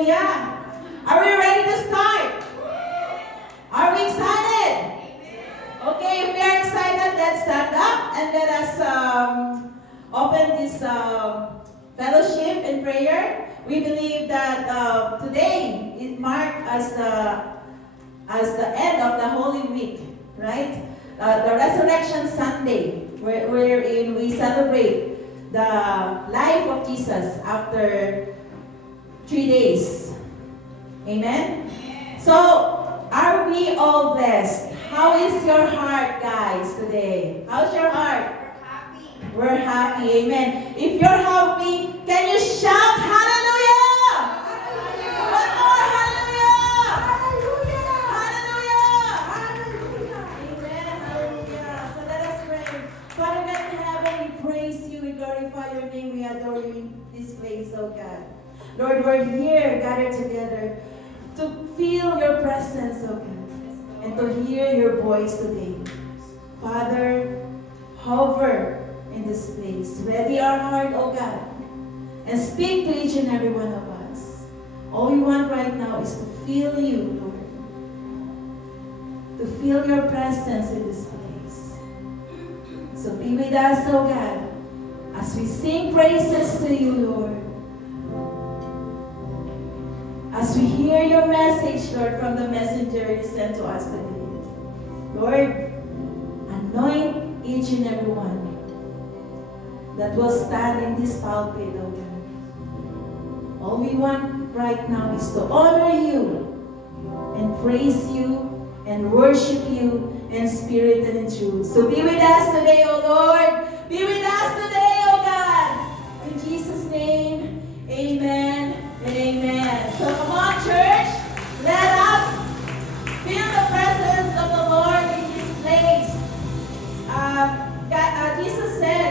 Yeah. Are we ready to start? Are we excited? Okay, if we are excited, let's stand up and let us open this fellowship in prayer. We believe that today it marked as the end of the Holy Week, right? The Resurrection Sunday, wherein we celebrate the life of Jesus after 3 days. Amen? So, are we all blessed? How is your heart, guys, today? How's your heart? We're happy. Amen. If you're happy, can you shout hallelujah? One more hallelujah! Hallelujah! Amen. Hallelujah. So let us pray. Father God in heaven, we praise you, we glorify your name, we adore you in this place, oh God. Lord, we're here gathered together to feel your presence, oh God, and to hear your voice today. Father, hover in this place. Ready our heart, oh God, and speak to each and every one of us. All we want right now is to feel you, Lord. To feel your presence in this place. So be with us, oh God, as we sing praises to you, Lord. As we hear your message, Lord, from the messenger you sent to us today. Lord, anoint each and every one that will stand in this pulpit, oh God. All we want right now is to honor you and praise you and worship you in spirit and in truth. So be with us today, oh Lord. Be with us today, oh God. In Jesus' name, amen and amen. So come on, church. Let us feel the presence of the Lord in this place. Jesus said,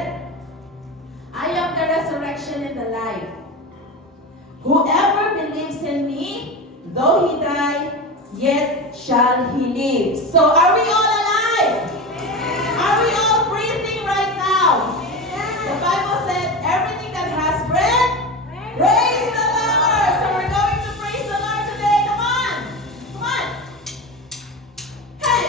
I am the resurrection and the life. Whoever believes in me, though he die, yet shall he live. So are we all alive? Are we all breathing right now? The Bible said, everything that has breath, praise the Lord. So we're going to praise the Lord today. Come on. Come on. Hey.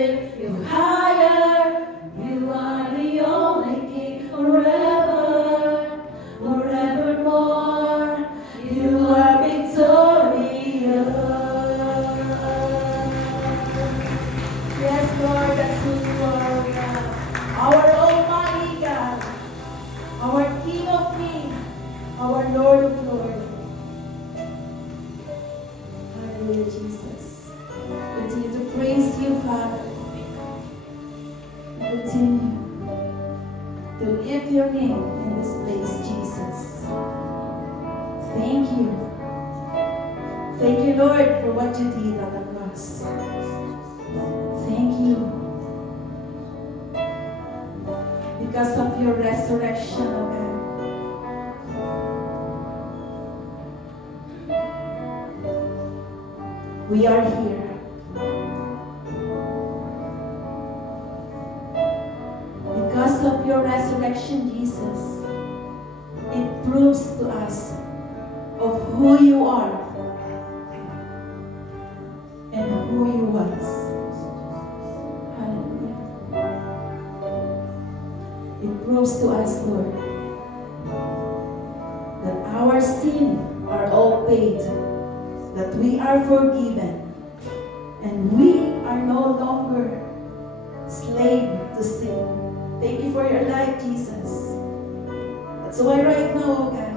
lift you higher. You are the only King forever, forevermore. You are victorious. Yes, Lord, that's who you are, oh God. Our Almighty God, our King of Kings, our Lord of Lords. Hallelujah, Jesus. Continue to praise you, Father. Continue to lift your name in this place, Jesus. Thank you. Thank you, Lord, for what you did on the cross. Thank you. Because of your resurrection, oh God. We are here. Because of your resurrection, Jesus, it proves to us of who you are and who you was. Hallelujah. It proves to us, Lord, that our sins are all paid, that we are forgiven, and we are no longer slave to sin. Thank you for your life, Jesus. That's why right now, oh God,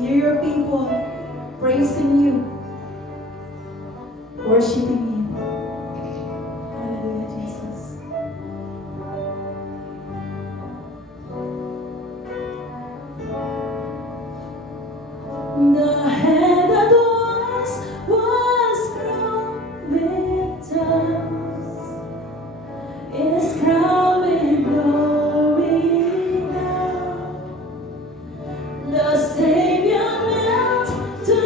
hear your people praising you, worshiping you. Hallelujah, Jesus. The hand that was crowned with thorns is crowned with glory now. The Savior knelt to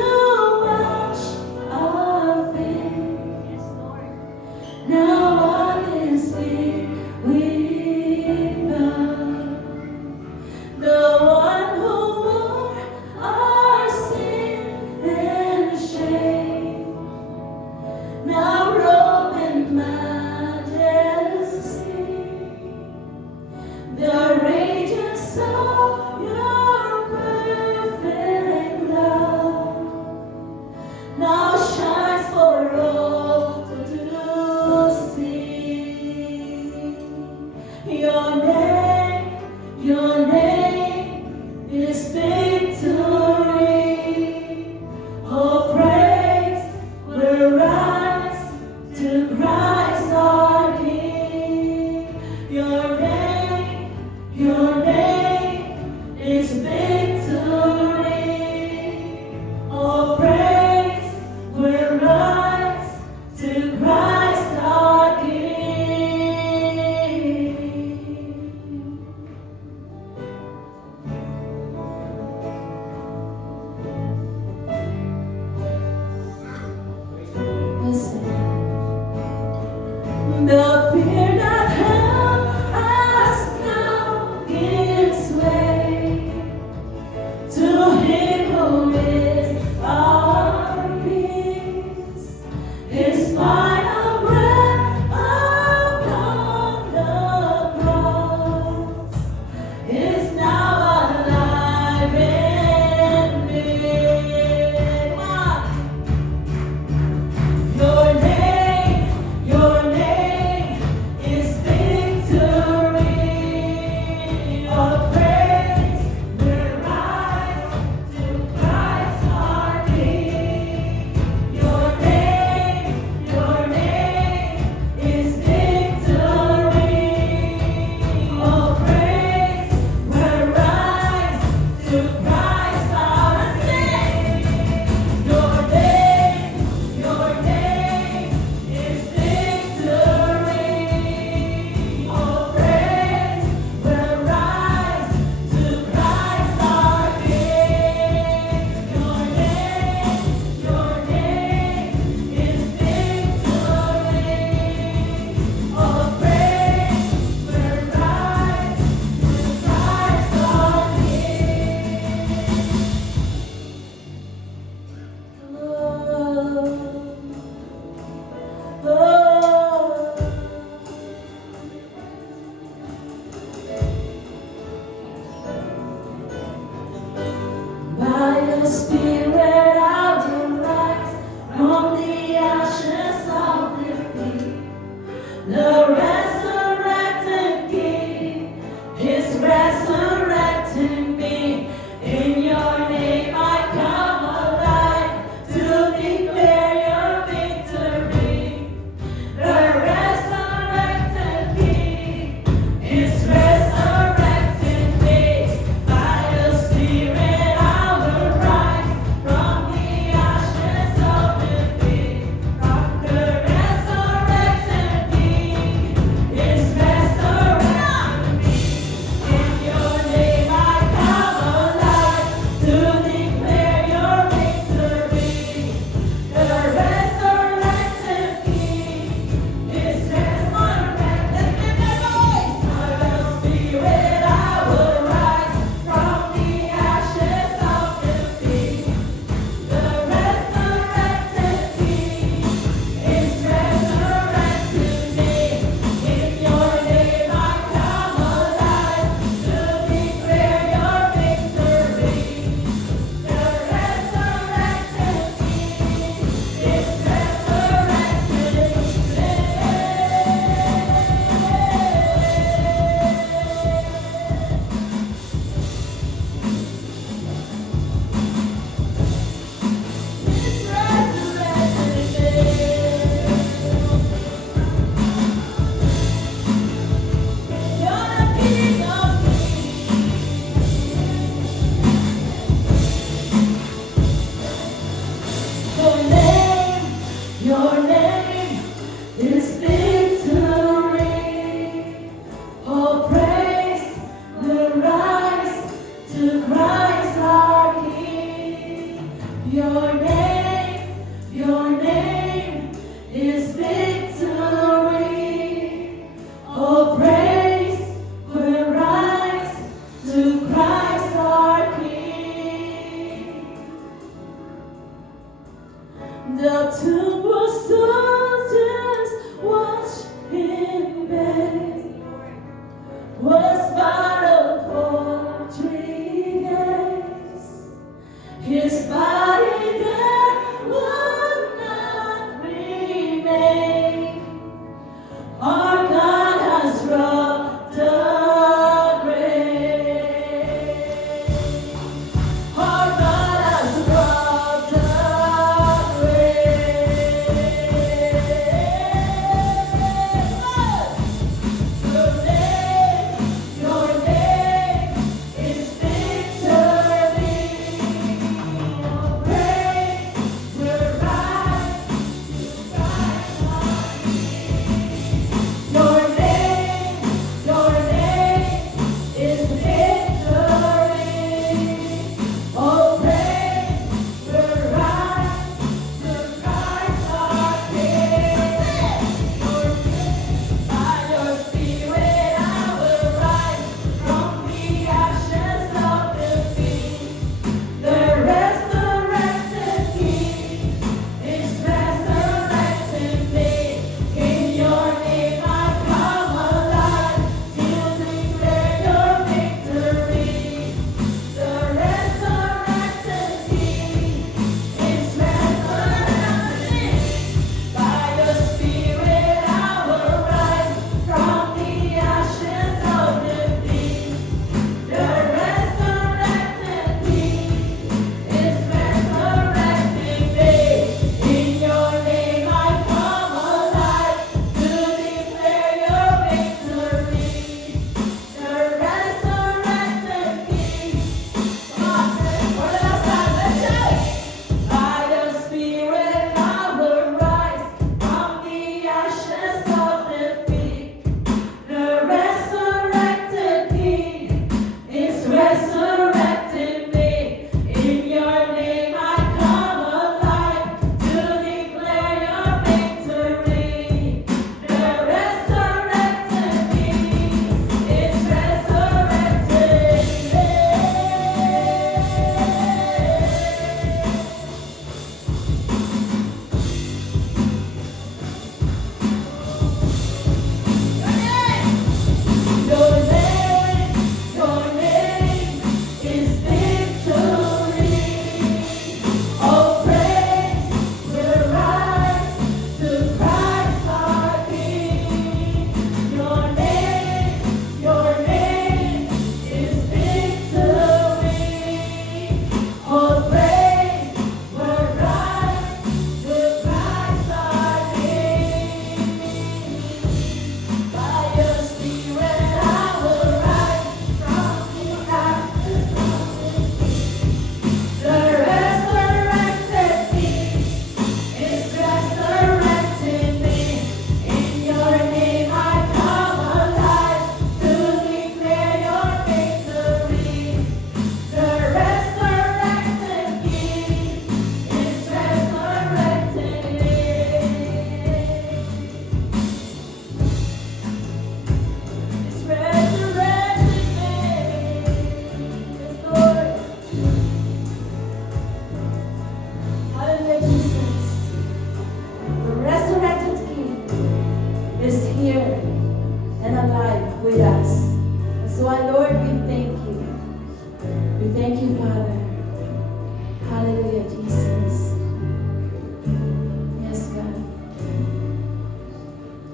wash our feet. Now on His feet we bow. The one who bore our sin and shame, now robed in majesty. The radiance of your perfect love now shines for all to see. Your name is victory. Oh, praise will rise to Christ our King. Your name is victory. Oh, praise will rise to Christ our King. Listen. The fear that held us now gives way to Him who is our peace. His final breath upon the cross is now alive in me. Your name Spirit, I will rise from the ashes of defeat. The resurrected King is resurrecting me. In your name I come alive to declare your victory. The resurrected King is resurrecting me. By the Spirit I will rise from the ashes of defeat. The resurrected King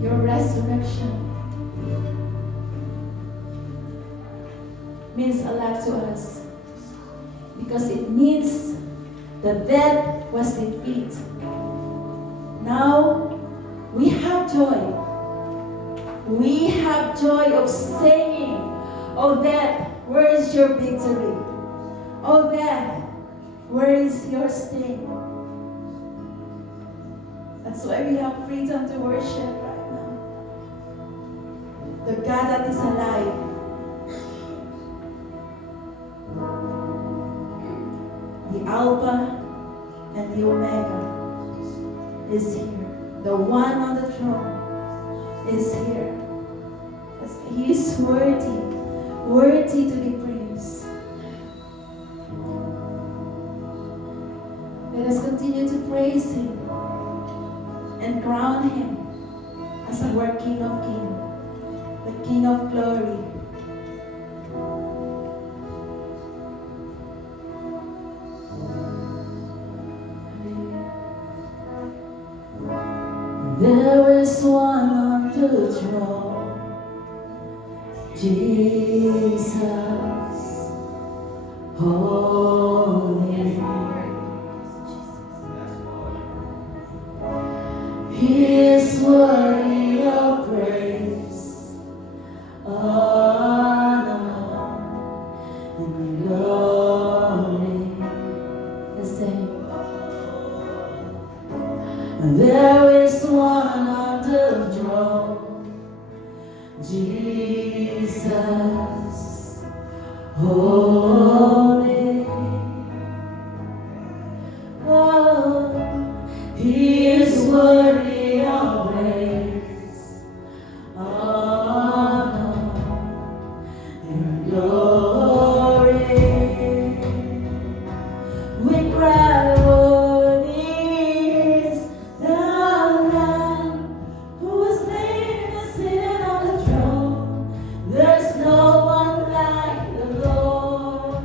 Your resurrection means a lot to us because it means the death was defeated. Now we have joy. We have joy of saying, "Oh death, where is your victory? Oh death, where is your sting?" That's why we have freedom to worship right now. The God that is alive. The Alpha and the Omega is here. The one on the throne is here. He is worthy, worthy to be praised. Let us continue to praise Him and crown Him as our King of Kings, the King of Glory. There is one on the throne, Jesus, holy. He is worthy of praise, honor, and glory. Let's sing. There is one on the throne, Jesus, holy. Oh, He is worthy of praise, honor, and glory. We cry, "Worthy is the Lamb who was slain and seated on the throne." There's no one like the Lord.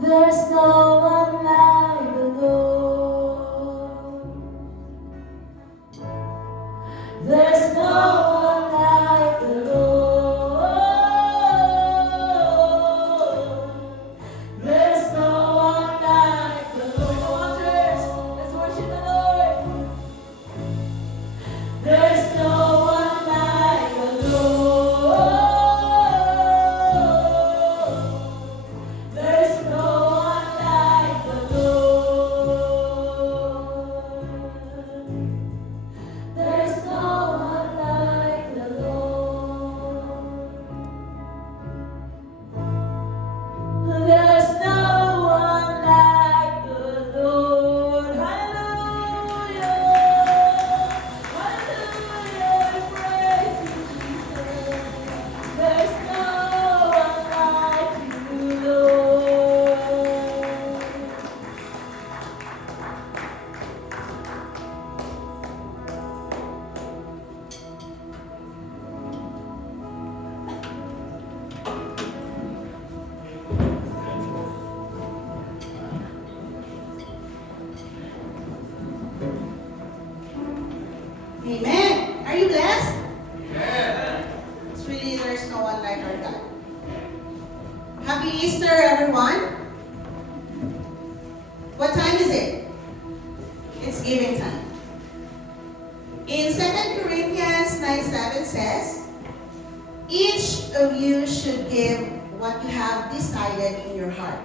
There's no one like the Lord. There's no one like the Lord. There's no one like the Lord. Let's worship the Lord. There's no one like the Lord. There's no one like the Lord. There's no one like the Lord. There's no one like the Lord. Hallelujah. Hallelujah. Praise you, Jesus. There's no one like you, Lord. Amen. Are you blessed? It's really, there's no one like our God. Happy Easter, everyone. What time is it? It's giving time. In 2 Corinthians 9:7 says, each of you should give what you have decided in your heart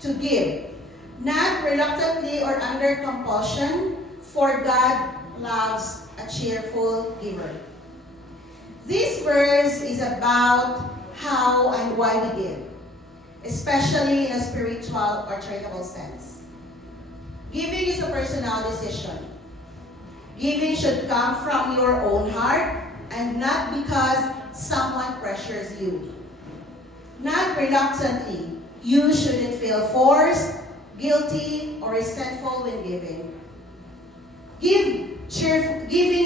to give, not reluctantly or under compulsion, for God loves a cheerful giver. This verse is about how and why we give, especially in a spiritual or charitable sense. Giving is a personal decision. Giving should come from your own heart and not because someone pressures you. Not reluctantly. You shouldn't feel forced, guilty, or resentful when giving. Giving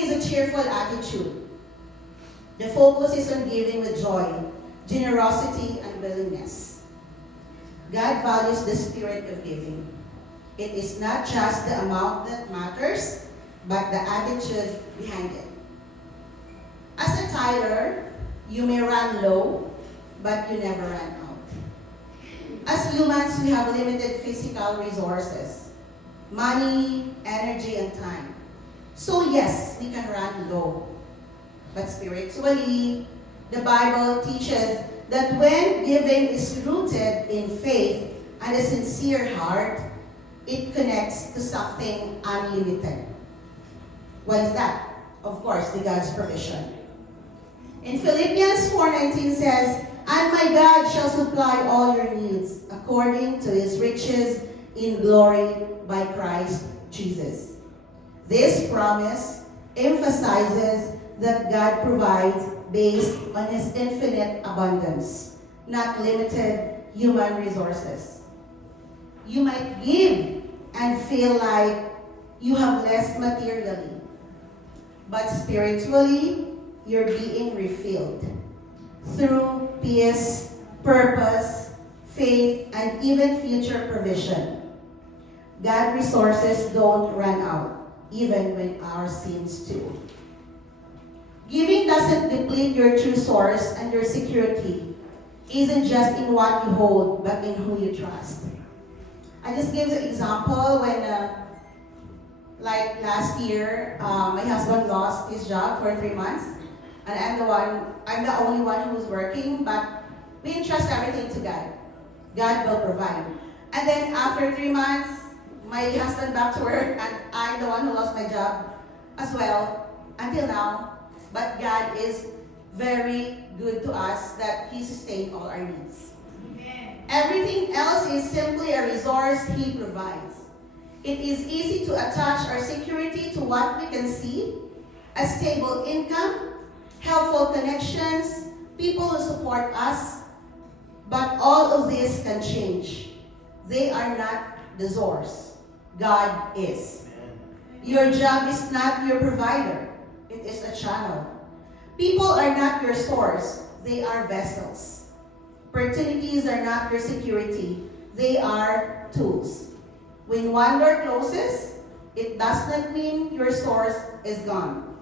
is a cheerful attitude. The focus is on giving with joy, generosity, and willingness. God values the spirit of giving. It is not just the amount that matters, but the attitude behind it. As a tither, you may run low, but you never run out. As humans, we have limited physical resources, money, energy, and time. So yes, we can run low. But spiritually, the Bible teaches that when giving is rooted in faith and a sincere heart, it connects to something unlimited. What is that? Of course, the God's provision. In Philippians 4:19 says, and my God shall supply all your needs according to his riches in glory by Christ Jesus. This promise emphasizes that God provides based on his infinite abundance, not limited human resources. You might give and feel like you have less materially, but spiritually, you're being refilled through peace, purpose, faith, and even future provision. God's resources don't run out, even when ours seems to. Giving doesn't deplete your true source, and your security isn't just in what you hold, but in who you trust. I just give the example when, like last year, my husband lost his job for 3 months, and I'm the only one who's working, but we entrust everything to God. God will provide. And then after 3 months, my husband back to work, and I'm the one who lost my job as well, until now. But God is very good to us that he sustained all our needs. Amen. Everything else is simply a resource he provides. It is easy to attach our security to what we can see, a stable income, helpful connections, people who support us, but all of this can change. They are not the source. God is. Your job is not your provider. It is a channel. People are not your source. They are vessels. Opportunities are not your security. They are tools. When one door closes, it does not mean your source is gone.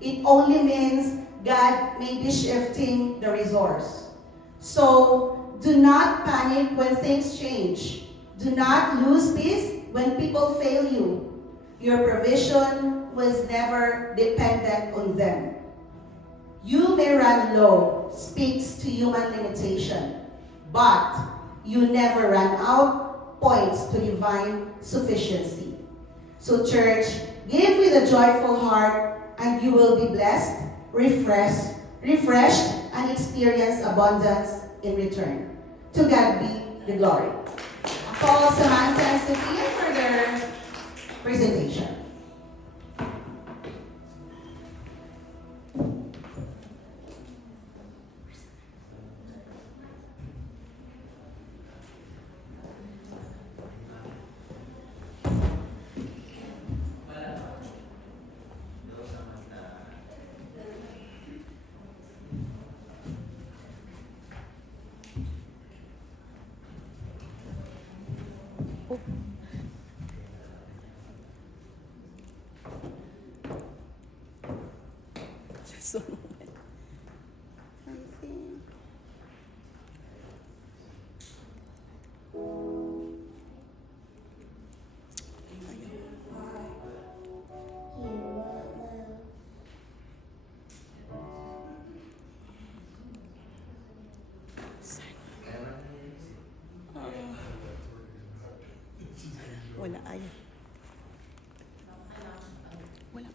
It only means God may be shifting the resource. So do not panic when things change. Do not lose peace when people fail you. Your provision was never dependent on them. You may run low, speaks to human limitation, but you never run out, points to divine sufficiency. So church, give with a joyful heart and you will be blessed, refreshed, and experience abundance in return. To God be the glory. I call Samantha and Sophia for their presentation. So, wala ay. Wala.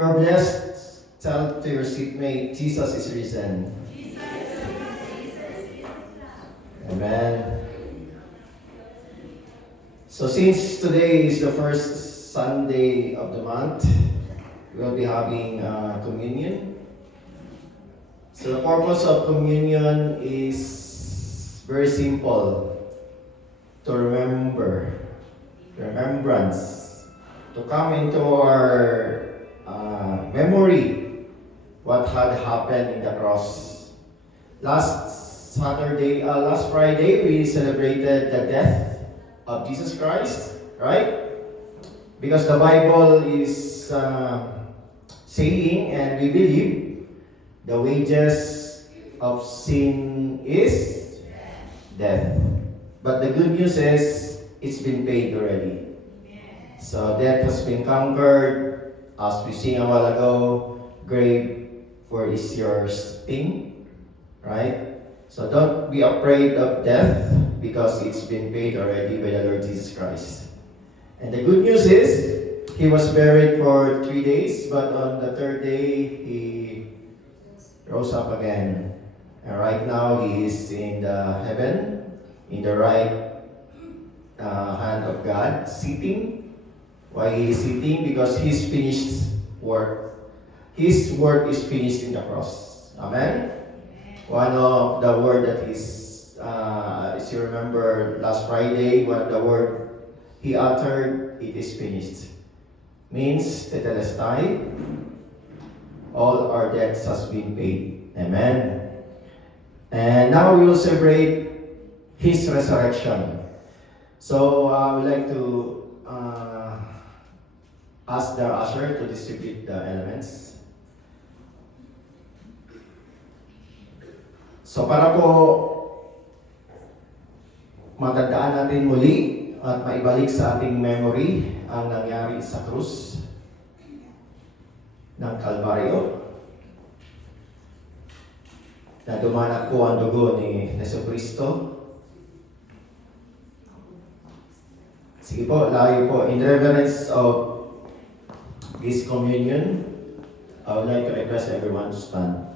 you are blessed, tell to your seatmate, Jesus is risen. Amen. So since today is the first Sunday of the month, we'll be having communion. So the purpose of communion is very simple. To remember, remembrance, to come into our memory what had happened in the cross. Last Friday, we celebrated the death of Jesus Christ, right? Because the Bible is saying, and we believe, the wages of sin is death. But the good news is, it's been paid already. So death has been conquered. As we sing a while ago, grave, where is your sting? Right? So don't be afraid of death, because it's been paid already by the Lord Jesus Christ. And the good news is, He was buried for 3 days, but on the third day, He rose up again. And right now, He is in the heaven, in the right hand of God, sitting. Why He is sitting? Because His finished work. His work is finished in the cross. Amen? One of the word that is, as you remember last Friday, what the word He uttered, it is finished. Means, tetelestai, all our debts has been paid. Amen? And now we will celebrate His resurrection. So I would like to ask the usher to distribute the elements. So para po matandaan natin muli at maibalik sa ating memory ang nangyari sa krus ng Kalbaryo, na dumanak po ang dugo ni Jesucristo. Sige po, layo po. In reverence of this communion, I would like to request everyone to stand.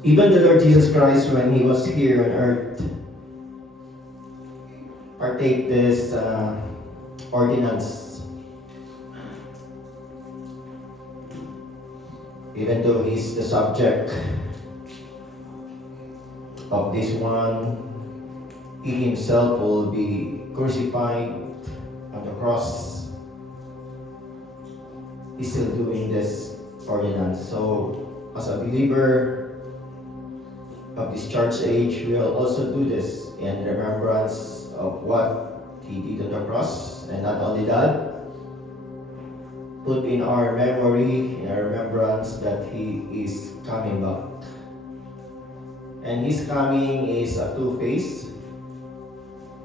Even the Lord Jesus Christ, when He was here on earth, partake this ordinance. Even though He's the subject of this one, He Himself will be crucified on the cross. He's still doing this ordinance. So, as a believer of this church age, we will also do this in remembrance of what He did on the cross. And not only that, put in our memory, in our remembrance, that He is coming back. And His coming is a two-phase.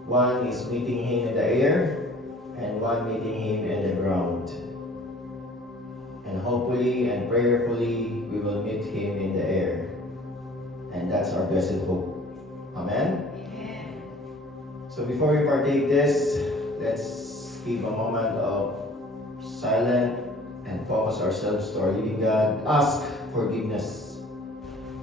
One is meeting Him in the air, and one meeting Him in the ground. And hopefully and prayerfully, we will meet Him in the air. And that's our blessed hope. Amen? Amen. So before we partake this, let's give a moment of silence and focus ourselves to our living God. Ask forgiveness.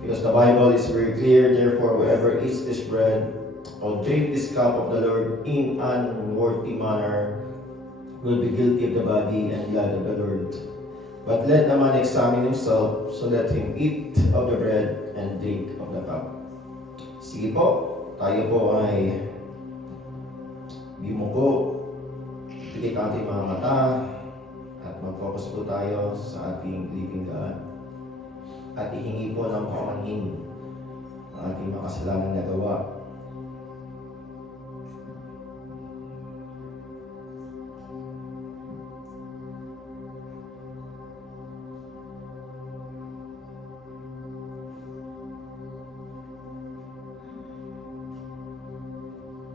Because the Bible is very clear, therefore whoever eats this bread or drink this cup of the Lord in an unworthy manner will be guilty of the body and blood of the Lord. But let the man examine himself, so let him eat of the bread and drink of the cup. Sige po, tayo po ay bimuko, pitik ang ating mga mata, at mag-focus po tayo sa ating living God. At ihingi po ng paumanhin ang ating mga kasalanang nagawa.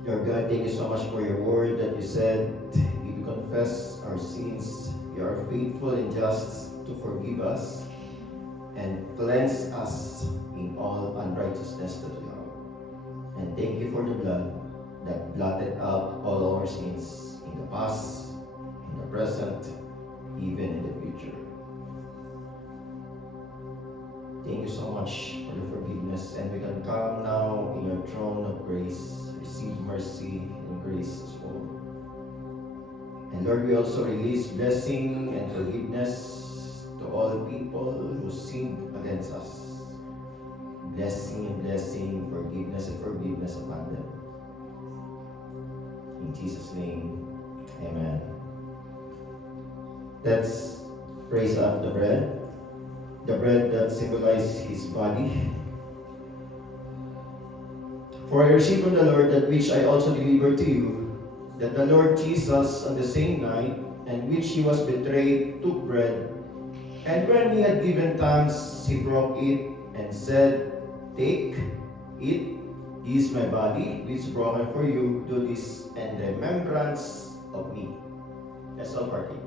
Lord God, thank you so much for your word that you said, if we confess our sins, you are faithful and just to forgive us and cleanse us in all unrighteousness that we are. thank you for the blood that blotted out all our sins in the past, in the present, even in the future. Thank you so much for the forgiveness, and we can come now in your throne of grace, receive mercy and grace as well. And Lord, we also release blessing and forgiveness to all people who sinned against us. Blessing and blessing, forgiveness and forgiveness upon them. In Jesus' name, amen. Let's raise up the bread that symbolizes his body. For I received from the Lord that which I also delivered to you, that the Lord Jesus on the same night in which he was betrayed took bread, and when he had given thanks, he broke it and said, "Take, eat, this is my body, which is broken for you. Do this in remembrance of me." Let's all partake.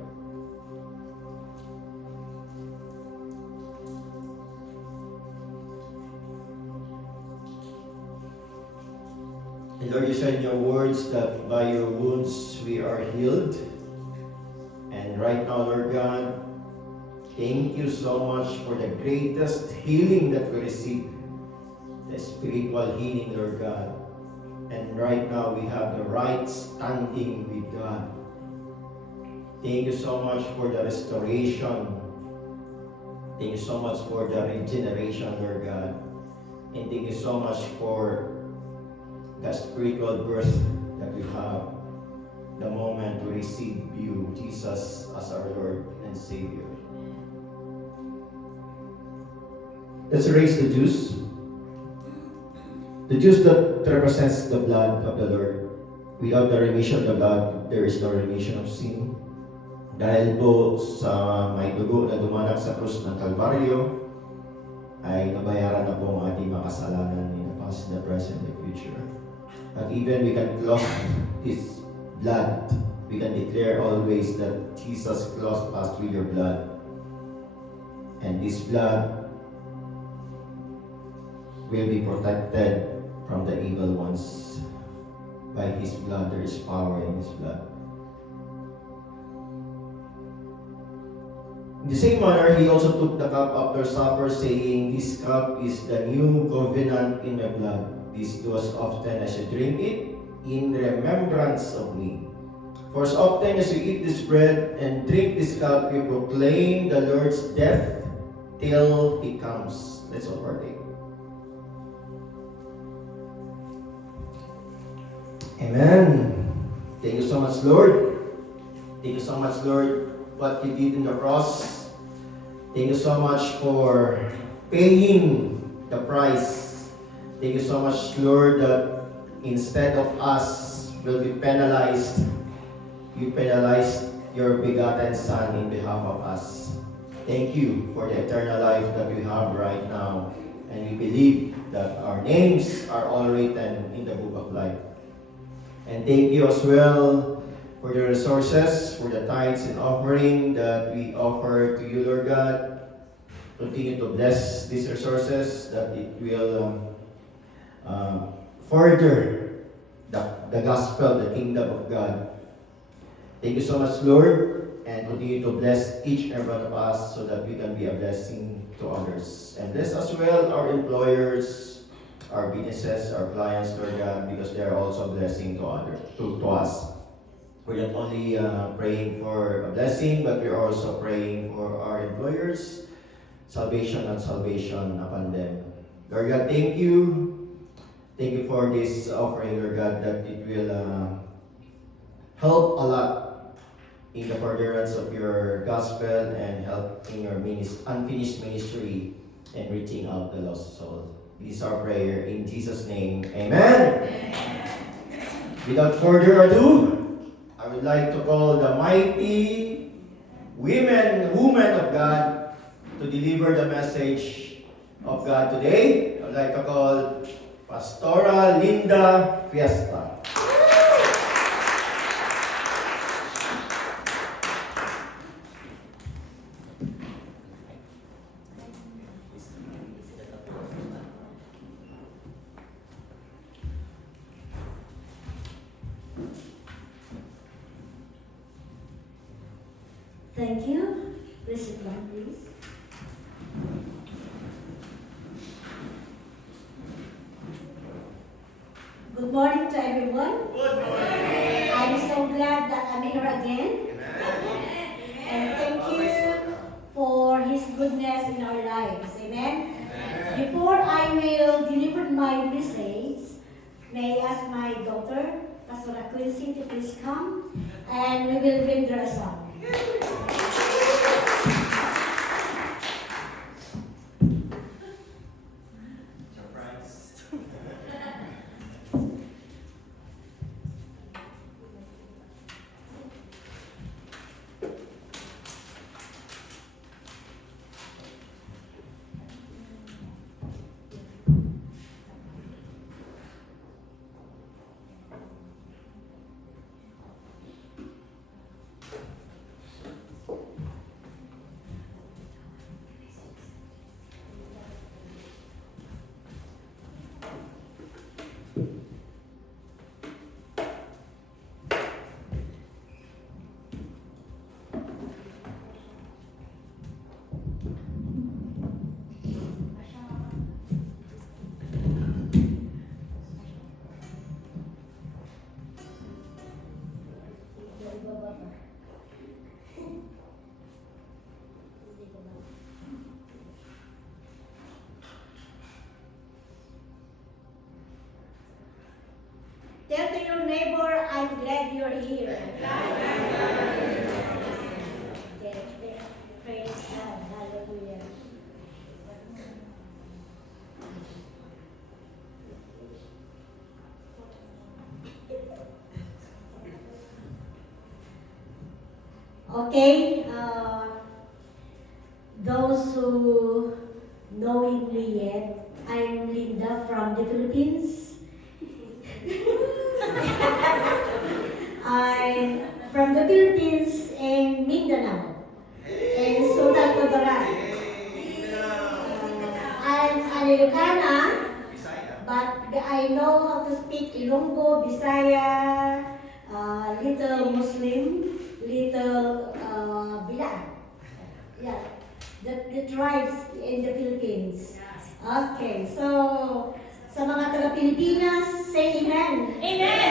And Lord, you said in your words that by your wounds we are healed. And right now, Lord God, thank you so much for the greatest healing that we receive, the spiritual healing, Lord God. And right now, we have the right standing with God. Thank you so much for the restoration. Thank you so much for the regeneration, Lord God. And thank you so much for the spiritual birth that we have the moment we receive you, Jesus, as our Lord and Savior. Let's raise the juice. The juice that represents the blood of the Lord. Without the remission of the blood, there is no remission of sin. Dahil po sa may dugo na dumanak sa krus ng Kalbaryo, ay nabayaran na po ang ating mga kasalanan in the past, the present, and the future. But even we can clothe His blood, we can declare always that Jesus clothed us with your blood. And this blood will be protected from the evil ones. By His blood, there is power in His blood. In the same manner, He also took the cup after supper, saying, "This cup is the new covenant in my blood. This do as often as you drink it, in remembrance of me. For as often as you eat this bread and drink this cup, you proclaim the Lord's death till He comes." Let's all partake. Amen. Thank you so much, Lord. Thank you so much, Lord, what you did in the cross. Thank you so much for paying the price. Thank you so much, Lord, that instead of us will be penalized, you penalized your begotten Son in behalf of us. Thank you for the eternal life that we have right now. And we believe that our names are all written in the book of life. And thank you as well for the resources, for the tithes and offering that we offer to you, Lord God. Continue to bless these resources, that it will further the gospel, the kingdom of God. Thank you so much, Lord, and continue to bless each and every one of us so that we can be a blessing to others. And bless as well our employers, our businesses, our clients, Lord God, because they are also a blessing to others, to us. We're not only praying for a blessing, but we're also praying for our employers, salvation and salvation upon them. Lord God, thank you. Thank you for this offering, Lord God, that it will help a lot in the furtherance of your gospel and help in your unfinished ministry and reaching out the lost soul. This is our prayer in Jesus' name. Amen. Without further ado, I would like to call the mighty women of God to deliver the message of God today. I would like to call Pastora Linda Fiesta. Thank you. Please sit down, please. Good morning to everyone. Good morning. I'm so glad that I'm here again. And thank you for His goodness in our lives. Amen. Before I will deliver my message, may I ask my daughter, Pastor Quincy, to please come, and we will render a song. Tell to your neighbor, I'm glad you're here. Praise God. Hallelujah. Okay, those who knowingly yet, I'm Linda from the Philippines. I'm from the Philippines and Mindanao and Sultan Kudarat. I'm an Ilocana, but I know how to speak Ilonggo, Bisaya, little Muslim, little Bilang. Yeah, the tribes in the Philippines. Okay, so sa mga taga-Pilipinas, say amen. Amen!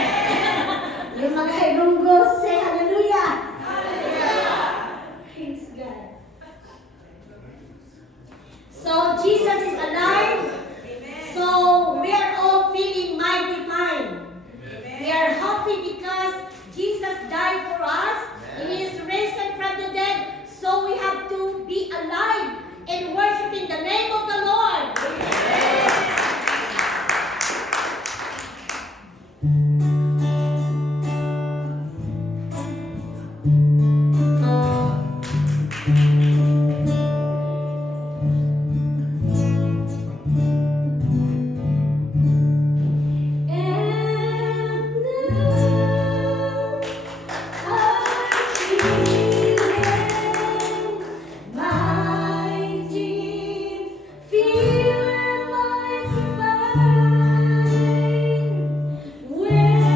Yung mga Ilonggo, say hallelujah. Hallelujah! Praise God. So, Jesus is alive. Amen. So, we are all feeling mighty fine. Amen. We are happy because Jesus died for us. Amen. And He is risen from the dead. So, we have to be alive and worshiping the name of the Lord. Amen. Feel like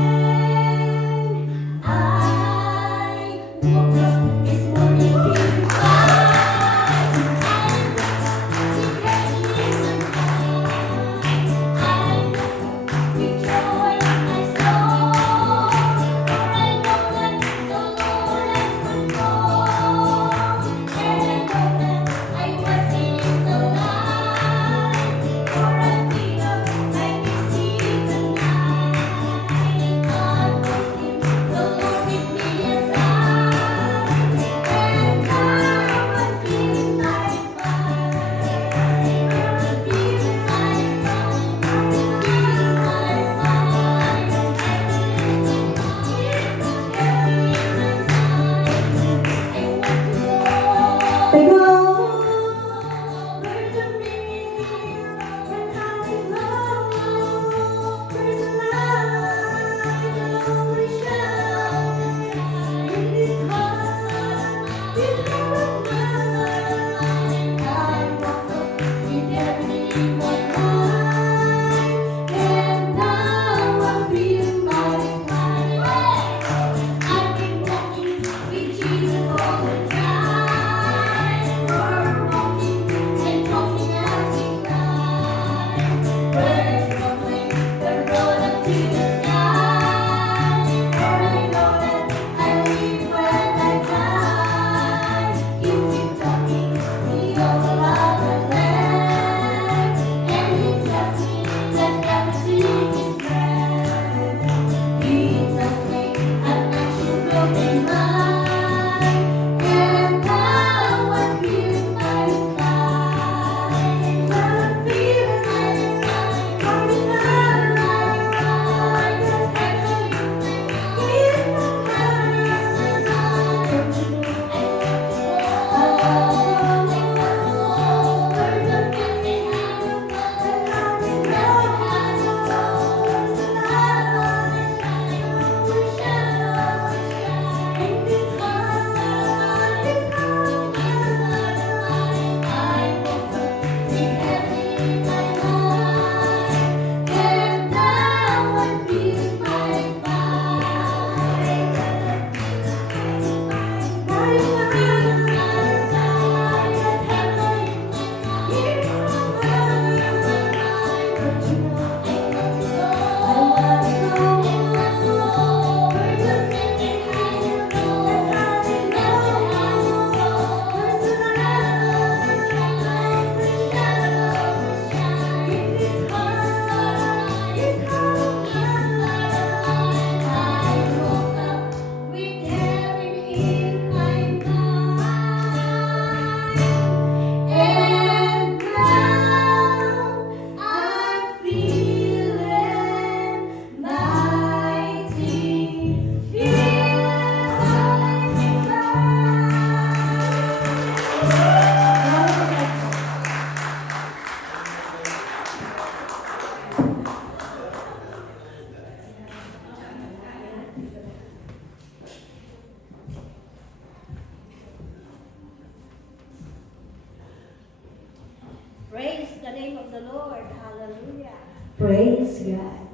Praise the name of the Lord. Hallelujah. Praise God.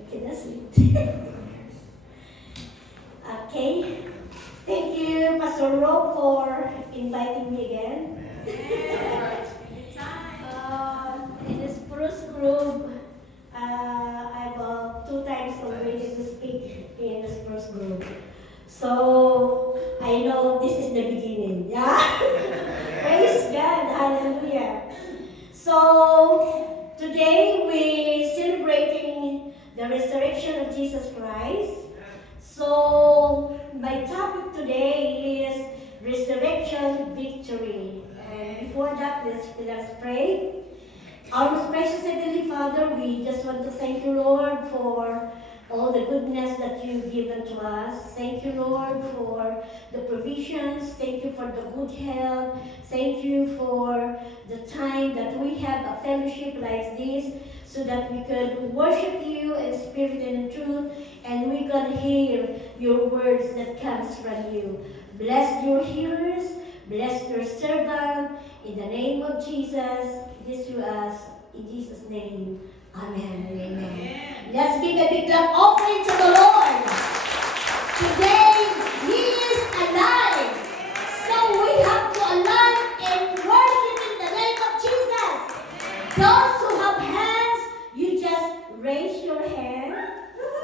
Okay, that's it. Okay. Thank you, Pastor Rob, for inviting me again. In this first group, I've 2 times already to speak in this first group. So, I know this is the beginning. Yeah? Praise God. Hallelujah. So, today we're celebrating the resurrection of Jesus Christ. So, my topic today is resurrection victory. And before that, let's pray. Our most precious Heavenly Father, we just want to thank you, Lord, for all the goodness that you've given to us. Thank you, Lord, for the provisions. Thank you for the good health. Thank you for the time that we have a fellowship like this so that we could worship you in spirit and in truth, and we can hear your words that comes from you. Bless your hearers. Bless your servant. In the name of Jesus, this to us. In Jesus' name, amen and amen. Let's give a big clap offering to the Lord. Today, He is alive. So we have to alive and worship in the name of Jesus. Those who have hands, you just raise your hand.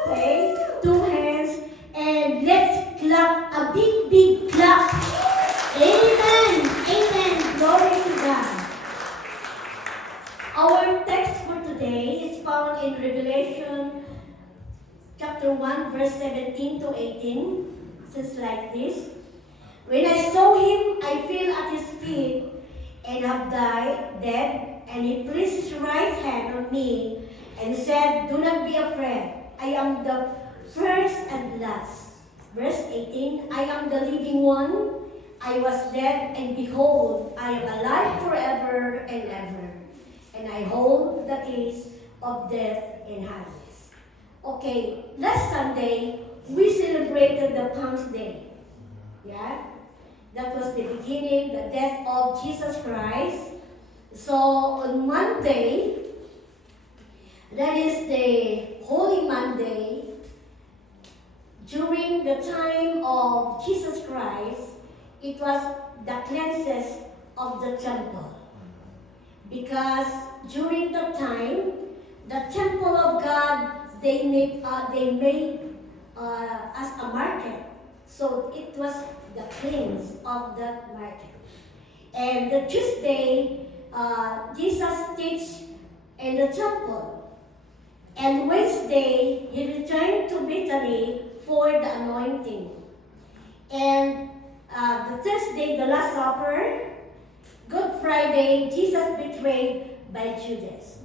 Okay? 2 hands. And let's clap a big, big clap. Amen. Amen. Glory to God. Our text for today is found in Revelation chapter 1, verse 17 to 18. It says like this. When I saw him, I fell at his feet and have died, dead, and he placed his right hand on me and said, do not be afraid. I am the first and last. Verse 18, I am the living one. I was dead, and behold, I am alive forever and ever. And I hold the keys of death and Hades. Okay, last Sunday, we celebrated the Palm Day. Yeah? That was the beginning, the death of Jesus Christ. So, on Monday, that is the Holy Monday, during the time of Jesus Christ, it was the cleanses of the temple. Because during that time, the temple of God they made as a market. So it was the cleanse of that market. And the Tuesday, Jesus teach in the temple. And Wednesday, he returned to Bethany for the anointing. And the Thursday, the Last Supper. Good Friday, Jesus betrayed by Judas.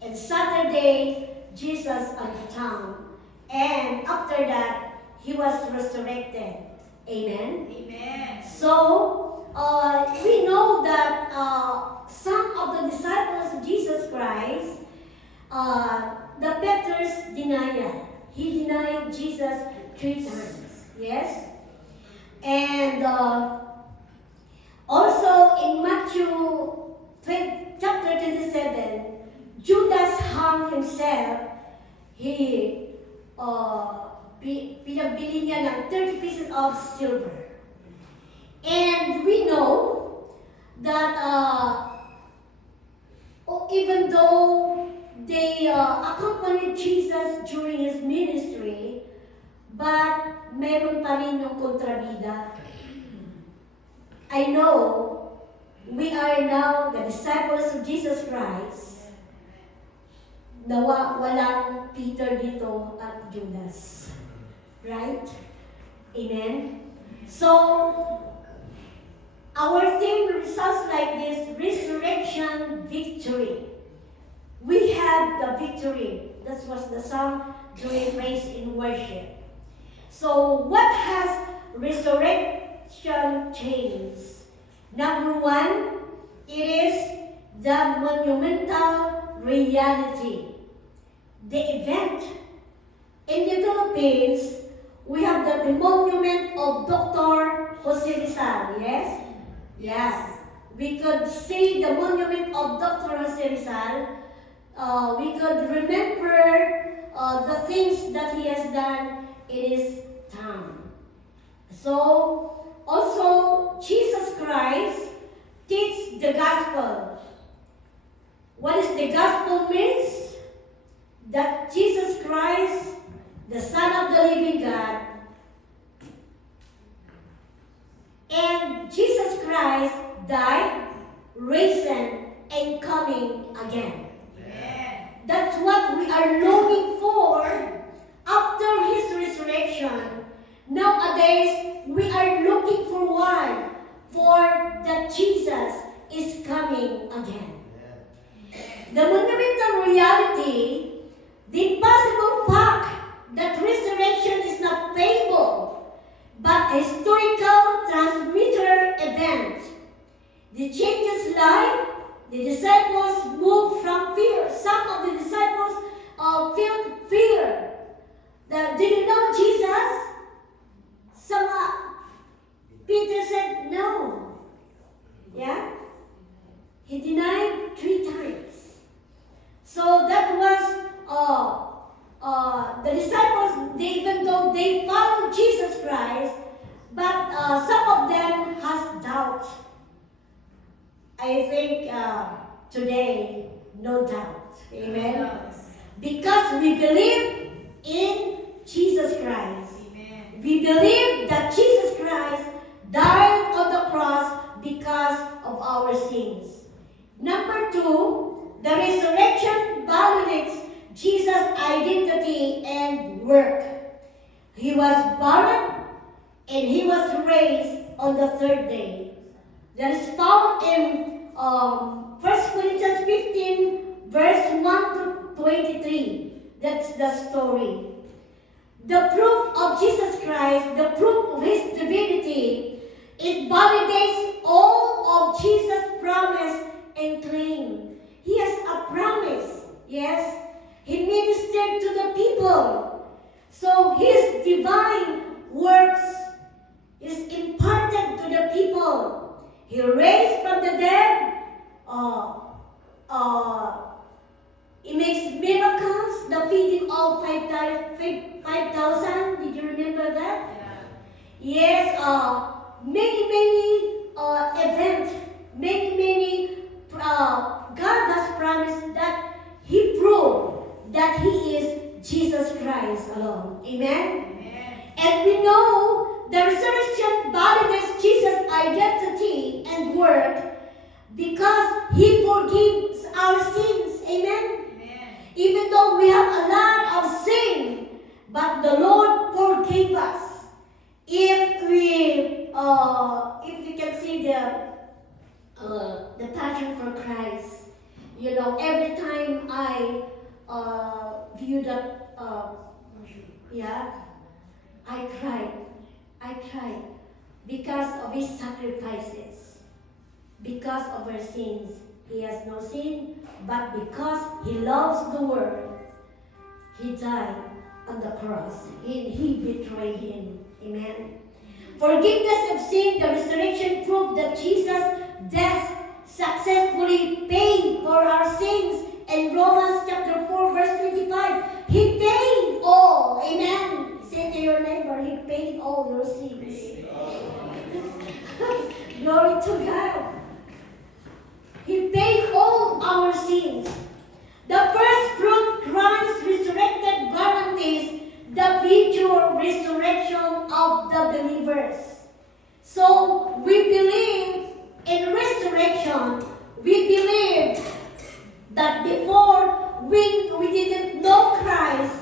And Saturday, Jesus on the town. And after that, he was resurrected. Amen? Amen. So, we know that some of the disciples of Jesus Christ, the Peter's denial. He denied Jesus 3 times. Yes? And also in Matthew chapter 27, Judas hung himself. He pinagbili niya ng 30 pieces of silver. And we know that even though they accompanied Jesus during his ministry, but meron pa rin ng kontrabida. I know we are now the disciples of Jesus Christ. Walang Peter dito at Judas. Right? Amen? So, our theme results like this: resurrection victory. We have the victory. That was the song during praise in worship. So, what has resurrection changed? Number one, it is the monumental reality. The event. In the Philippines, we have the monument of Dr. Jose Rizal, yes? Yes. We could see the monument of Dr. Jose Rizal. We could remember the things that he has done in his time. So, also, Jesus Christ teach the gospel. What is the gospel means? That Jesus Christ, the Son of the living God, and Jesus Christ died, risen, and coming again. Amen. That's what we are longing for after his resurrection. Nowadays, we are looking forward for that Jesus is coming again. The monumental reality, the impossible fact that resurrection is not fable, but a historical transmitter event. The changes life, the disciples moved from fear. Some of the disciples felt fear. Do you know Jesus? Peter said no. Yeah? He denied 3 times. So that was the disciples, even though they followed Jesus Christ, but some of them has doubt. I think today, no doubt. Amen? Because we believe in Jesus Christ. Amen. We believe that Jesus Christ died on the cross because of our sins. Number 2, the resurrection validates Jesus' identity and work. He was buried and he was raised on the 3rd day. That is found in 1 Corinthians 15, verse 1 to 23. That's the story. The proof of Jesus Christ, the proof of his divinity, it validates all of Jesus' promise and claim. He has a promise, yes. He ministered to the people. So his divine works is imparted to the people. He raised from the dead. He makes miracles, the feeding of 5,000. Did you remember that? Yeah. Yes, many events, many God has promised that he proved that he is Jesus Christ alone. Amen? And we know the resurrection validates Jesus' identity and work because He forgives our sins. Amen? Even though we have a lot of sin, but the Lord forgave us. If we can see the passion for Christ, you know, every time I view that, I cried. I cried because of His sacrifices, because of our sins. He has no sin, but because He loves the world, He died on the cross. He betrayed Him. Amen. Forgiveness of sin, the resurrection proved that Jesus' death successfully paid for our sins. In Romans chapter 4, verse 25, He paid all. Amen. Say to your neighbor, He paid all your sins. Glory to God. He paid all our sins. The first fruit, Christ resurrected, guarantees the future resurrection of the believers. So we believe in resurrection. We believe that before we didn't know Christ,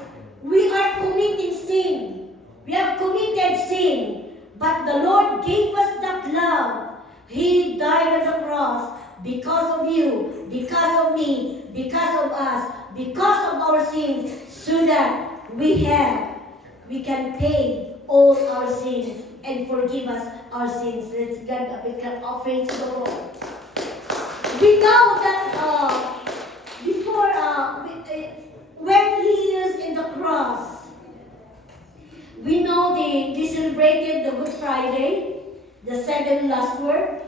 we are committing sin. We have committed sin. But the Lord gave us that love. He died on the cross because of you, because of me, because of us, because of our sins, so that we can pay all our sins and forgive us our sins. Let's give a big offering to the Lord. We know that when He is in the cross, we know they celebrated the Good Friday, the second last word.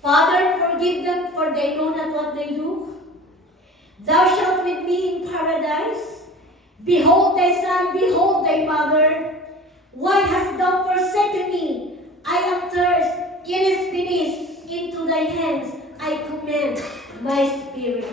Father, forgive them, for they know not what they do. Thou shalt with me in paradise. Behold thy son, behold thy mother. Why hast thou forsaken me? I am thirst. It is finished. Into thy hands I commend my spirit.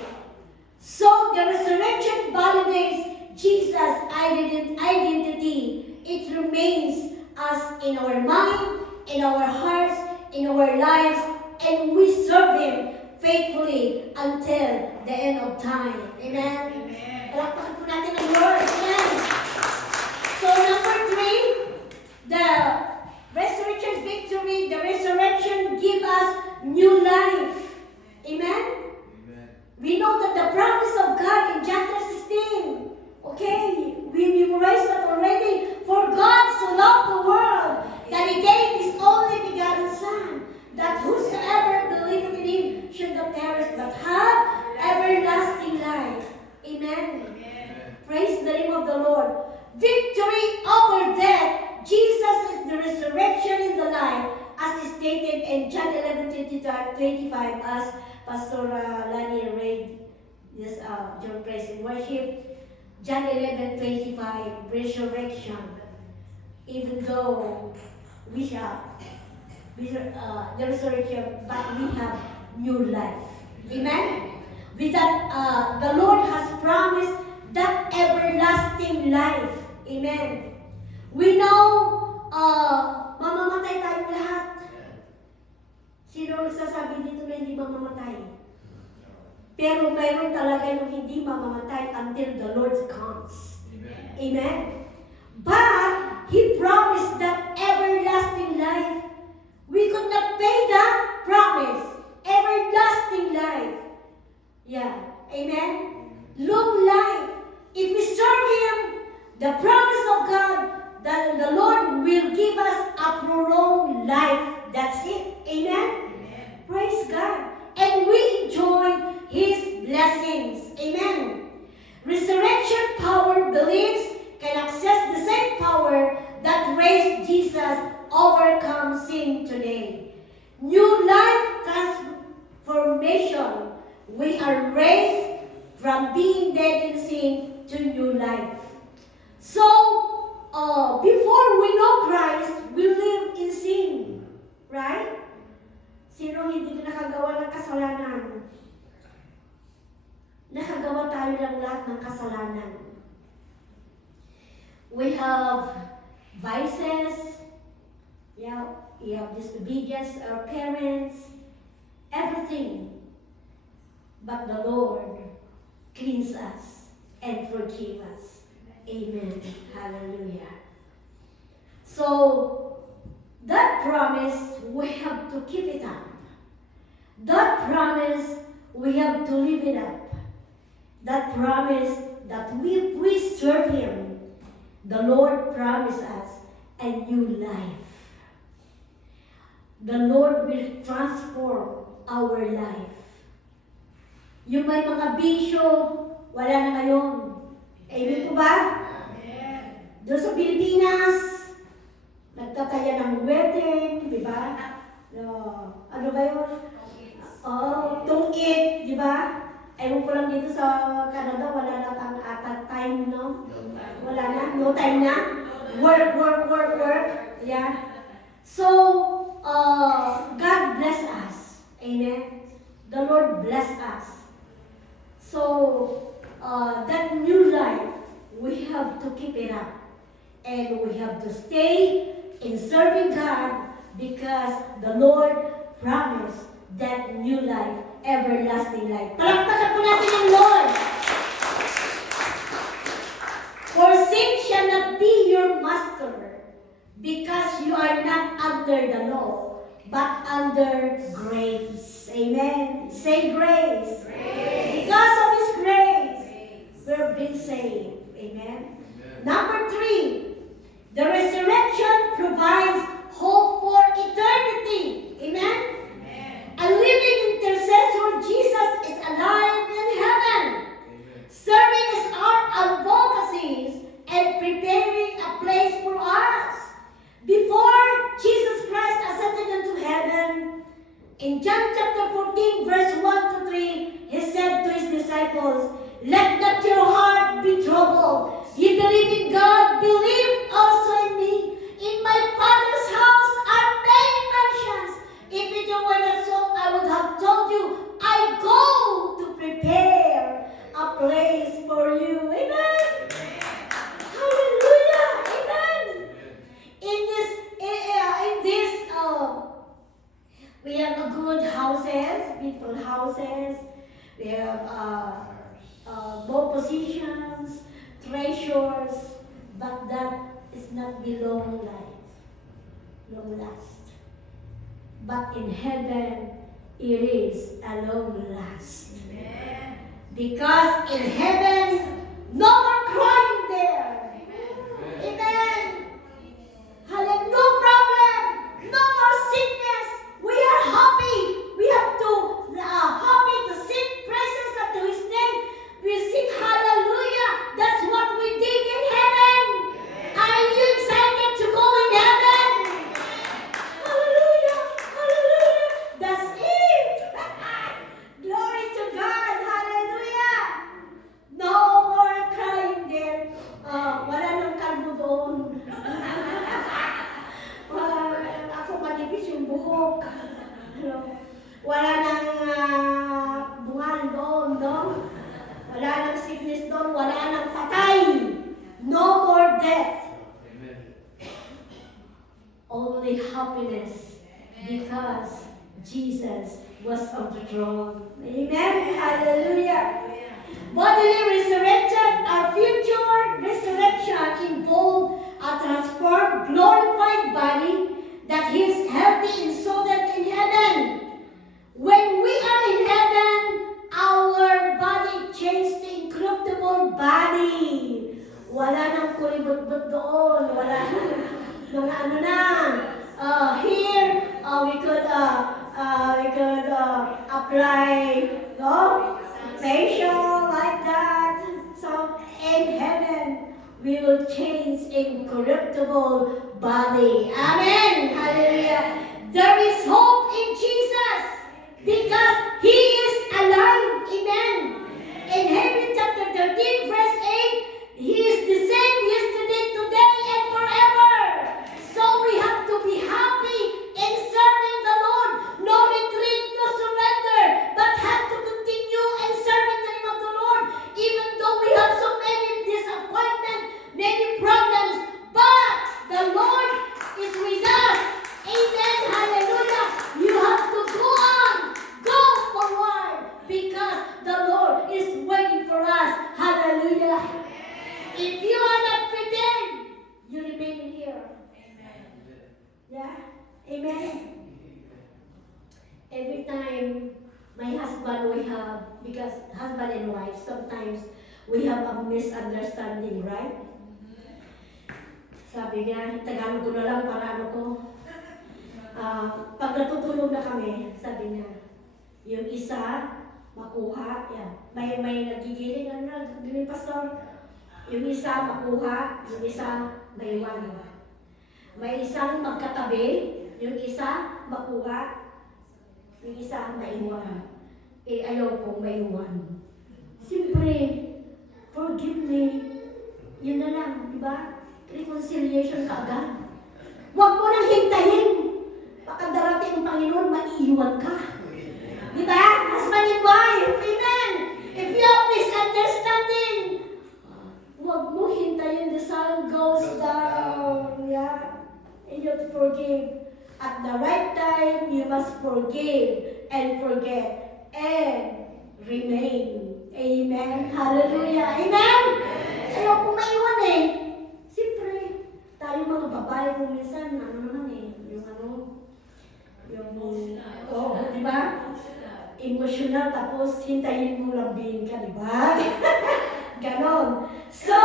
So the resurrection validates Jesus' identity. It remains us in our mind, in our hearts, in our lives, and we serve Him faithfully until the end of time. Amen? Palakpakan po natin ang Lord. Amen? So number 3, the resurrection victory, the resurrection give us new life. Amen? We know that the promise of God in John 3:16. Okay, we memorized that already. For God so loved the world that He gave His only begotten Son, that whosoever believeth in Him should not perish but have everlasting life. Amen. Praise the name of the Lord. Victory over death. Jesus is the resurrection in the life, as stated in John 11:25, as Pastor Lani read this during praise and worship. John 11:25, resurrection. Even though we have the resurrection, but we have new life. Amen? With that, the Lord has promised that everlasting life. Amen? We know, mamamatay tayong lahat. Sino nagsasabi dito na hindi mamamatay? Pero mayroon talaga yung hindi mamamatay until the Lord comes. Amen? But He promised that everlasting life. We could not pay that promise. Everlasting life. Yeah. Amen? Long life. If we serve Him, the promise of God, that the Lord will give us a prolonged life. That's it. Amen? Praise God. And we enjoy His blessings. Amen. Resurrection power believes can access the same power that raised Jesus overcome sin today. New life transformation. We are raised from being dead in sin to new life. So, before we know Christ, we live in sin. Right? Sino hindi nakagawa ng kasalanan? Nakagawa tayo ng lahat ng kasalanan. We have vices. Yeah, we have disobedience, our parents, everything. But the Lord cleans us and forgive us. Amen. Hallelujah. So, that promise, we have to keep it up. That promise, we have to live it up. That promise that we serve Him, the Lord promised us a new life. The Lord will transform our life. Yung may mga bisyo, wala na ngayon. Amen po ba? Doon sa Pilipinas, nagtataya ng wedding, di ba? Ano ba yun? Tungkit, di ba? Ewan ko lang dito sa Canada, wala na at time, no? Wala na, no time na. Work. Yeah. So, God bless us. Amen. The Lord bless us. So, that new life, we have to keep it up. And we have to stay in serving God because the Lord promised that new life, everlasting life. Palakpakan po natin ang Lord. For sin shall not be your master, because you are not under the law, but under grace. Amen. Say grace. Because of His grace, we've been saved. Amen. Number 3, the resurrection provides hope for eternity. Amen. A living intercessor, Jesus, is alive in heaven, serving as our advocacies and preparing a place for us. Before Jesus Christ ascended into heaven, in John chapter 14, verse 1 to 3, He said to His disciples, "Let not your heart be troubled. Ye believe in God, believe also in me. In my Father's house are many mansions. If it were not so, I would have told you, I go to prepare a place for you." Amen. Hallelujah. Amen. In this, we have a good houses, beautiful houses. We have both positions, treasures, but that is not be long life, long last. But in heaven, it is a long last. Amen. Because in heaven, no more crying there. Amen. Hallelujah. No problem. No more sickness. We are happy. We have to happy to sing praises unto His name. We sing hallelujah. That's what we did in heaven. Are you excited to go in heaven? Hallelujah. Hallelujah. That's it. Glory to God. Hallelujah. No more crying there. Wala nang kalbo doon. Ako manipis yung buhok. Wala nang bungal doon, no? Wala nang sickness doon, wala nang patay. No more death. Only happiness because Jesus was on the throne. Amen. Hallelujah. Bodily resurrection, our future resurrection involves a transformed, glorified body that is healthy and solid in heaven. When we are in heaven, our body changes to incorruptible body. Wala nang kuribot-bot doon. Wala nang mga ano na. Here, we could apply, no? Facial like that. So in heaven, we will change incorruptible body. Amen. Hallelujah. There is hope in Jesus because He is alive. Amen. In Hebrews chapter 13, verse 8, He is the same yesterday, today, and forever. So we have to be happy in serving the Lord. No retreat, no surrender, but have to continue in serving the name of the Lord. Even though we have so many disappointments, many problems, Amen. Every time my husband we have, because husband and wife, sometimes we have a misunderstanding, right? Sabi niya, Tagalog ko na lang para ano ko. Pag natutulog na kami, sabi niya, yung isa, makuha, yan. May nagigiling, ano, gini pastor? Yung isa, makuha, yung isa, maiwan. May isang magkatabi, yung isa, makuha, yung isa, maiwan. Eh, ayaw kong maiwan. Siyempre, forgive me. Yun na lang, di ba? Reconciliation ka agad. Huwag mo nang hintayin. Baka darating ang Panginoon, maiiwan ka. Di ba? Husband and wife, amen. If you have misunderstanding, huwag mo hintayin the sun goes down. Yeah. And you have to forgive. At the right time, you must forgive and forget and remain. Amen. Hallelujah. Amen. Ayaw kong maiwan eh. Siyempre, tayo mga babae kung minsan, ano naman eh, di ba? Emotional, tapos hintayin mo lambing ka, di ba? Ganon. So,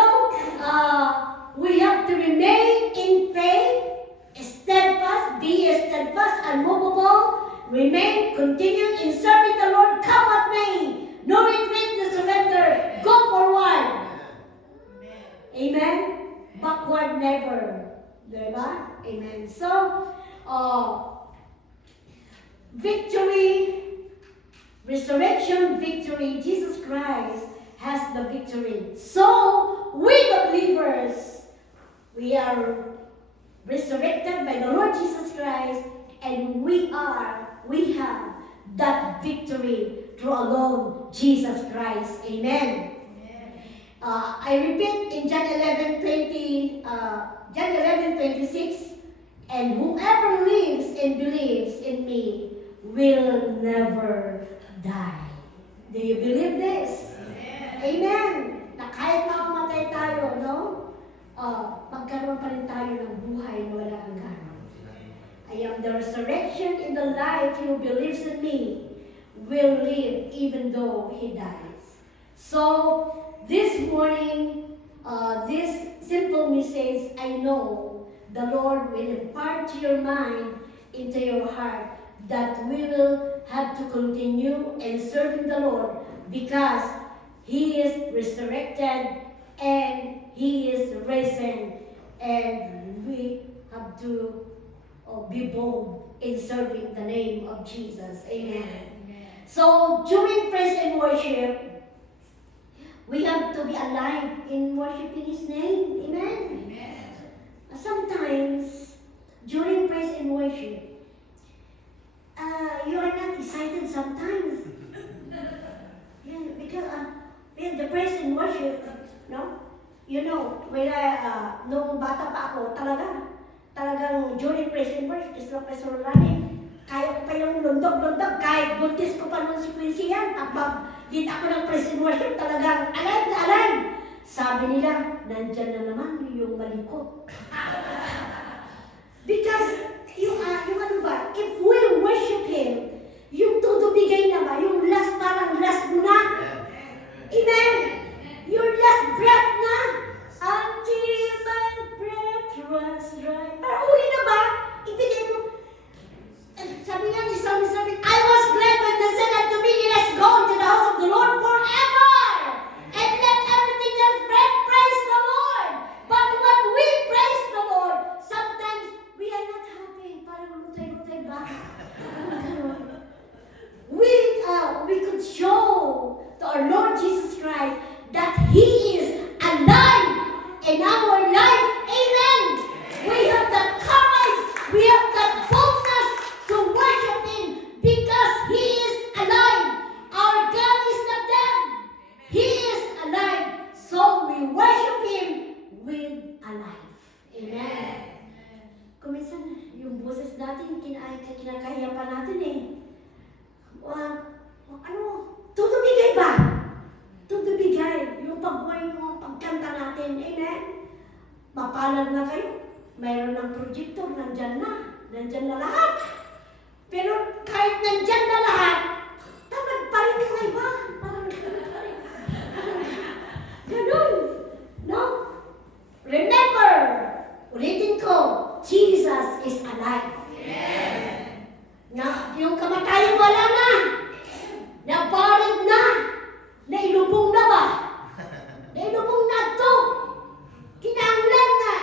we have to remain in faith, steadfast, be steadfast, unmovable, remain, continue in serving the Lord, come what may, no retreat, no surrender, go forward. Amen? Backward never. Diba? Amen. So, victory, resurrection victory, Jesus Christ has the victory. So, we the believers, we are resurrected by the Lord Jesus Christ, and we have that victory through alone Jesus Christ. Amen. I repeat in John 11:26, and whoever lives and believes in me will never die. Do you believe this? Amen. Na kahit makamatay tayo, no? Magkaroon pa rin tayo ng buhay na wala hanggan. I am the resurrection in the life. He who believes in me will live even though he dies. So, this morning, this simple message, I know the Lord will impart to your mind, into your heart, that we will have to continue in serving the Lord because He is resurrected and He is risen, and we have to be bold in serving the name of Jesus. Amen. So, during praise and worship, we have to be alive in worshiping His name. Amen? Sometimes, during praise and worship, you are not excited sometimes. Yeah, because in the praise and worship, no? You know, when nung bata pa ako, talagang during praise and worship, is lang Pastor Lani, kaya ko pa yung lundog-lundog, kahit buntis ko pa nung si Quincy yan, kapag dito ako ng praise and worship, talagang alive na alive. Sabi nila, nandyan na naman yung malikot. Because, yung ano ba, if we worship Him, yung todo bigay na ba, yung last parang last mo na. Amen? Your last breath na. Until my breath runs dry. Parang huli na ba? Ibigay mo. Sabi nga ni Psalm 7, I was glad when they said unto me, let's go into the house of the Lord forever. And let everything else praise the Lord. But when we praise the Lord, sometimes we are not happy. Parang lutay-lutay ba? We could show to our Lord Jesus Christ that He is alive in our life. Amen. We have the courage, we have the boldness to worship Him because He is alive. Our God is not dead. He is alive. So we worship Him with a life. Amen. Kuminsan, yung boses natin, kinakaya pa natin eh. Todo bigay ba? Todo bigay. Yung pagbuhay mo, pagkanta natin. Amen? Mapalad na kayo. Mayroon ng projector, nandyan na. nandyan na lahat. Pero kahit nandyan na lahat, tamad pa rin yung iba. Parang ganun. No? Remember, ulitin ko, Jesus is alive. Na yung kamatayan wala na. Nabarid na. Nailubong na ba? Nailubong na to. Kinahanglan na.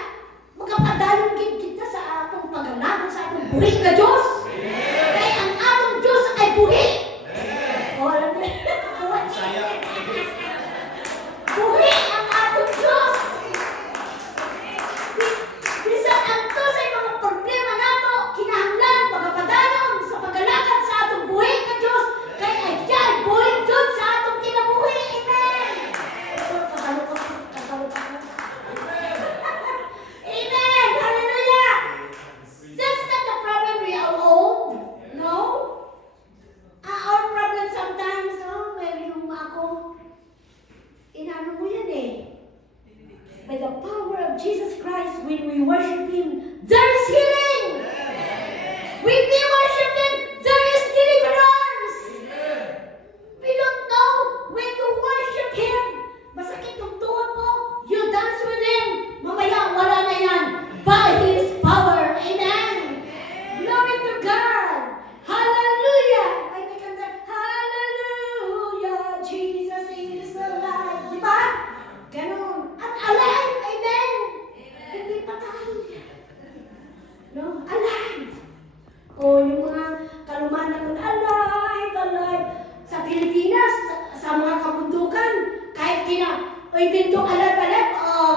Magkapadalong kita sa atong pagalaman sa atong buhi na Diyos. Kaya ang atong Diyos ay buhi. O, alam mo, buhi ang atong Diyos. Bisan ang to sa mga problema nato, kinahanglan, magkapadalong sa pagalaman sa atong buhi na Diyos. Kaya ay yan, buhi Diyos sa atong kinabuhi. Amen. Amen! Hallelujah! That's not the problem we are old. No? Our problem sometimes, when yung ako, inano mo yan eh. By the power of Jesus Christ, when we worship Him, there is healing! When we worship Him, there is deliverance! We don't know when you worship Him. Masakit yung tuhod mo, you dance with Him. Mamaya, wala na yan. By His power. Amen. Glory to God. Hallelujah. Ay, may kanta. Hallelujah. Jesus is alive. Di ba? Ganon. At alive. Amen. Hindi patay. No? Alive. O, yung mga kalumanan ng alive, alive. Sa Pilipinas, sa mga kabundukan, kahit oy, bindong alive,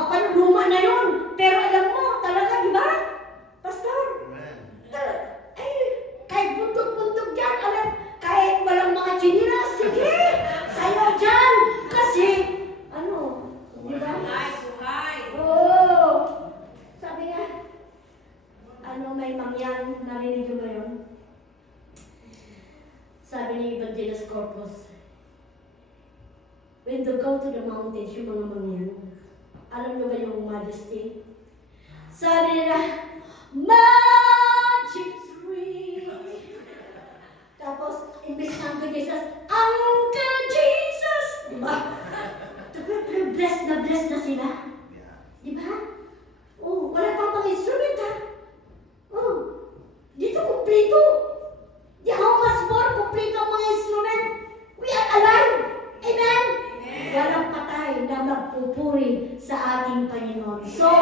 panluma na yun. Pero alam mo, talaga, di ba? Pastor? Ay, kahit bundok-bundok dyan, kahit walang mga chinilas, sige, sayo dyan. Kasi, di ba? Oo. Sabi nga, may mangyan, narinig nyo ba yun? Sabi ni Evangelist Corpus, when they go to the mountains, yung mga mangyan, alam nyo ba yung majesty? Sabi nila, majesty. Tapos, imbis na Uncle Jesus, Uncle Jesus! Diba? Bless na sila. Diba? Oh, wala pang pang-instrument ha. Oh, dito kumpleto. Di how much more kumpleto ang mga instrument? We are alive. Amen? Walang patay na magpupuri sa ating Panginoon. So,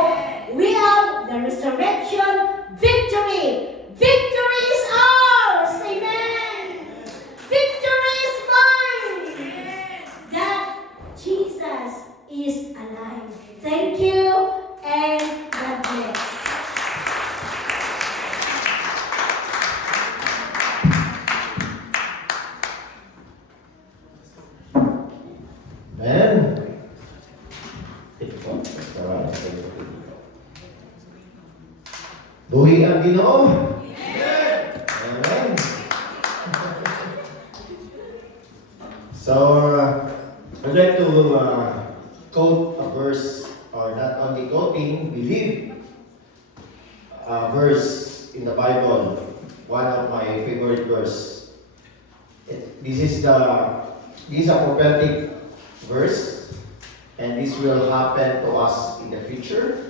we have the resurrection victory. Victory is ours. Amen. Victory is mine. That Jesus is alive. Thank you and God bless. Amen. Buhi ang Ginoo. Amen. So, I'd like to quote a verse, or not only quoting, believe a verse in the Bible. One of my favorite verse. This is a prophetic verse, and this will happen to us in the future.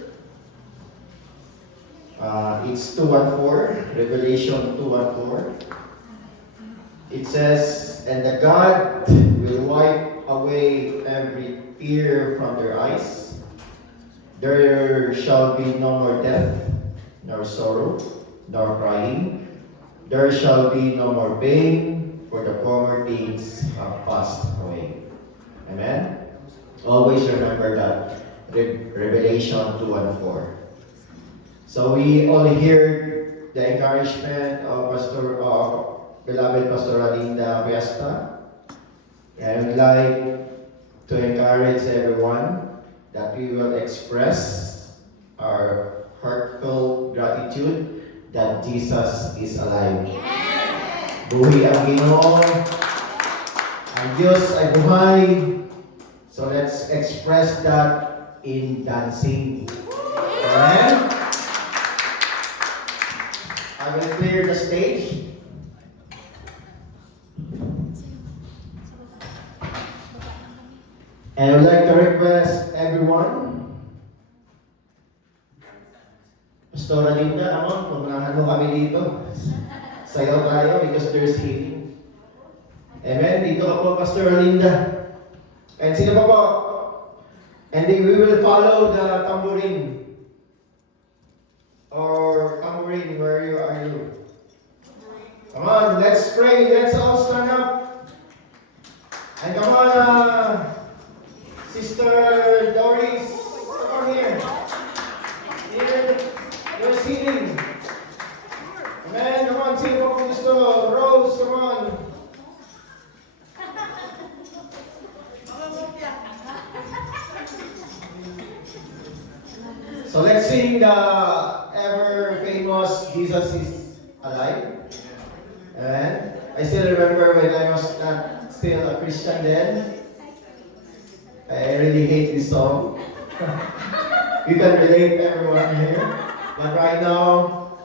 It's 2:14, Revelation 2:14. It says, and the God will wipe away every tear from their eyes. There shall be no more death, nor sorrow, nor crying. There shall be no more pain, for the former things have passed away. Amen? Always remember that. Revelation 2:14. So we all hear the encouragement of beloved Pastor Alinda Fiesta. And we'd like to encourage everyone that we will express our heartfelt gratitude that Jesus is alive. Buhi ang Ginoo. Ang Diyos ay buhay. So let's express that in dancing. Amen? I I will clear the stage. And I would like to request everyone, Pastora Linda, naman, pupunahan mo kami dito. Sayaw tayo because there's healing. Amen. Dito ako, Pastor Linda. And sino pa po? And then we will follow the tambourine. Or tambourine, where you are you? Come on, let's pray. Let's all stand up. And come on, Sister Doris, come on here. Here, you're sitting. Amen. Come on, sino pa po gusto? Rose, come on. So let's sing the ever famous Jesus is Alive. Amen. I still remember when I was not still a Christian then. I really hate this song. You can relate, everyone here. But right now,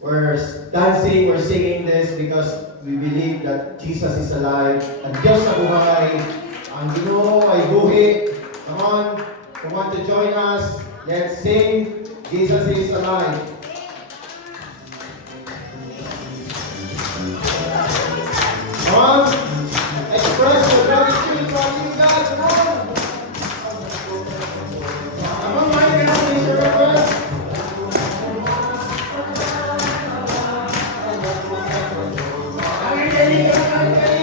we're dancing, we're singing this because we believe that Jesus is alive. Ang Diyos na buhay. Ang Ginoo ay buhi. Come on, who want to join us? Let's sing, Jesus is alive. Come on, express your gratitude for you God. Come on. Come on, Mike, can I please your request? I'm ready, I'm ready.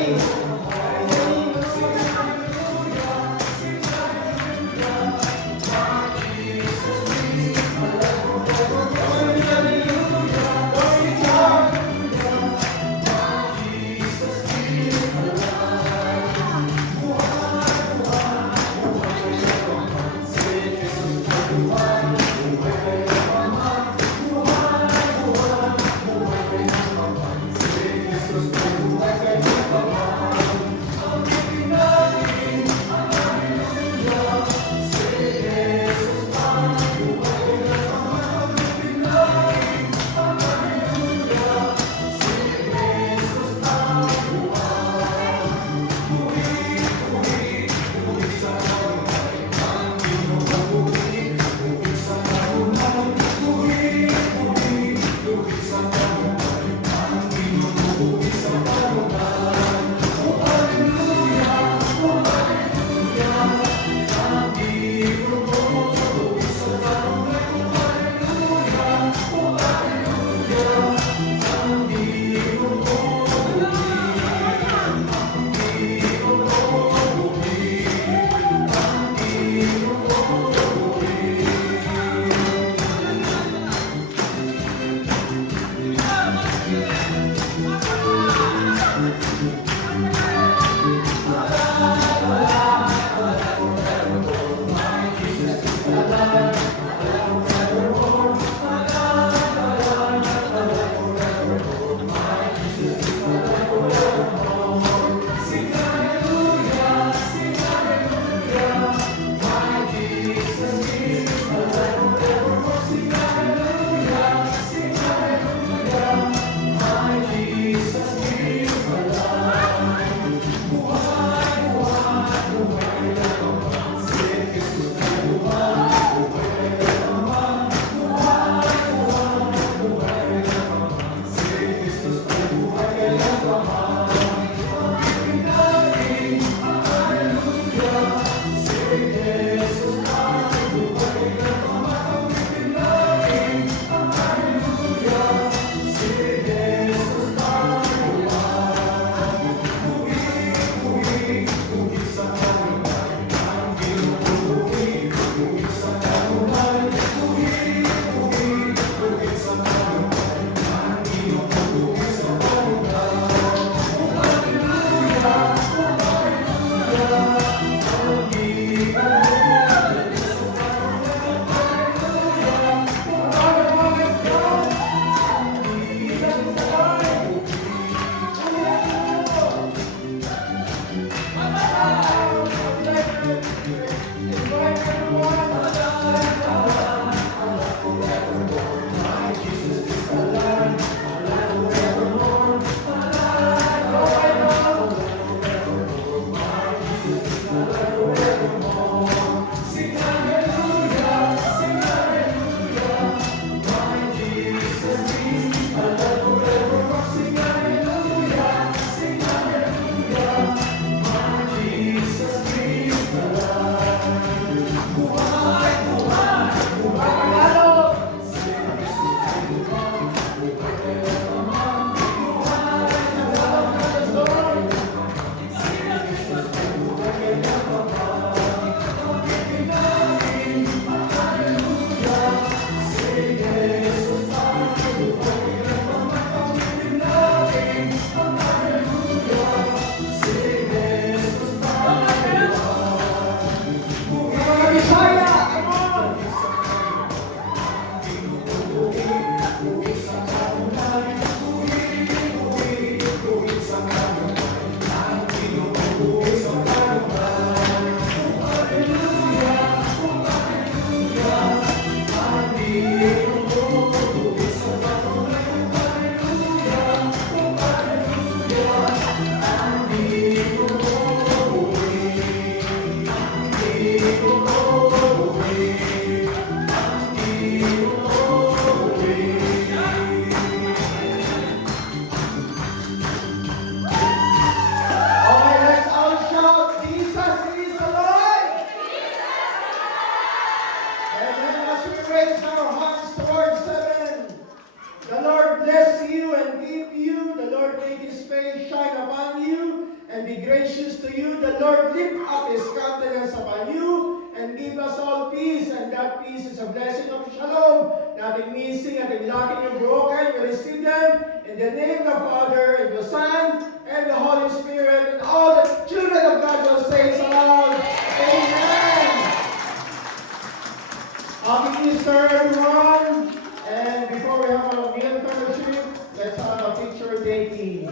we raise our hands towards heaven. The Lord bless you and keep you. The Lord make His face shine upon you and be gracious to you. The Lord lift up His countenance upon you and give us all peace. And that peace is a blessing of shalom. Nothing missing, nothing lacking or broken. You receive them in the name of the Father and the Son and the Holy Spirit. And all the children of God will say so loud. Amen. Happy Easter, everyone. And before we have our meal fellowship, let's have a picture taking.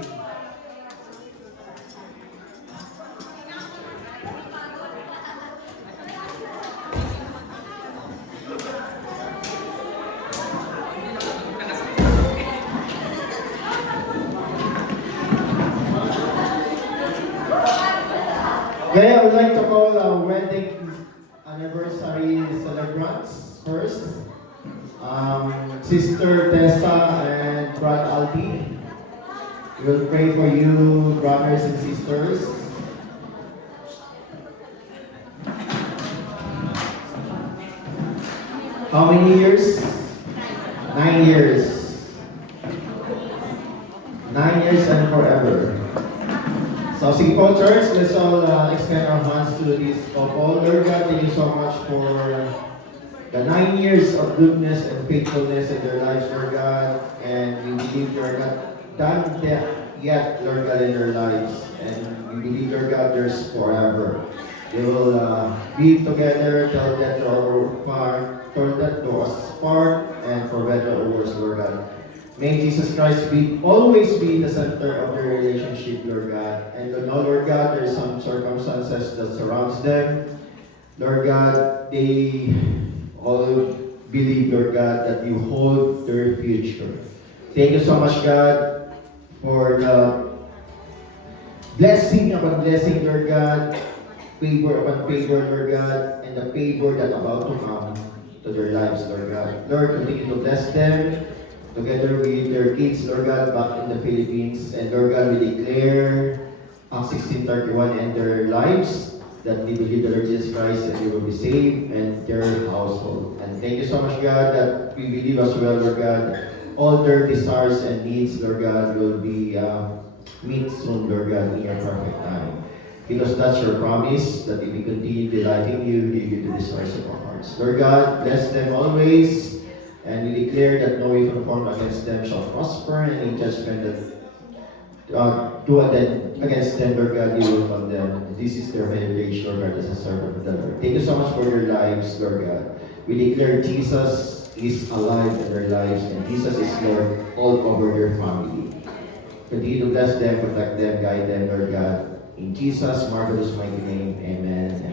Okay, I would like to call our wedding anniversary celebrants first. Sister Tessa and Brother Aldi. We will pray for you, brothers and sisters. How many years? 9 years. 9 years and forever. So, sige po, church, let's all extend our hands to this couple. Lord God, thank you so much for the 9 years of goodness and faithfulness in their lives, Lord God. And we believe you're not done yet, Lord God, in their lives. And we believe, Lord God, there's forever. They will be together till death do us part, and for better or worse, Lord God. May Jesus Christ always be the center of their relationship, Lord God. And to know, Lord God, there are some circumstances that surrounds them. Lord God, they all believe, Lord God, that you hold their future. Thank you so much, God, for the blessing upon blessing, Lord God, favor upon favor, Lord God, and the favor that about to come to their lives, Lord God. Lord, continue to bless them together with their kids, Lord God, back in the Philippines. And Lord God, we declare Acts 16:31 in their lives that they believe the Lord Jesus Christ and they will be saved and their household. And thank you so much, God, that we believe as well, Lord God, all their desires and needs, Lord God, will be meet soon, Lord God, in your perfect time. Because that's your promise, that if we continue delighting you, you give the desires of our hearts. Lord God, bless them always, and we declare that no weapon formed against them shall prosper, and any judgment that do against them, Lord God, you will condemn. This is their heritage, Lord God, as a servant of the Lord. Thank you so much for your lives, Lord God. We declare Jesus is alive in their lives, and Jesus is Lord all over their family. Continue to bless them, protect them, guide them, Lord God. In Jesus' marvelous mighty name, amen.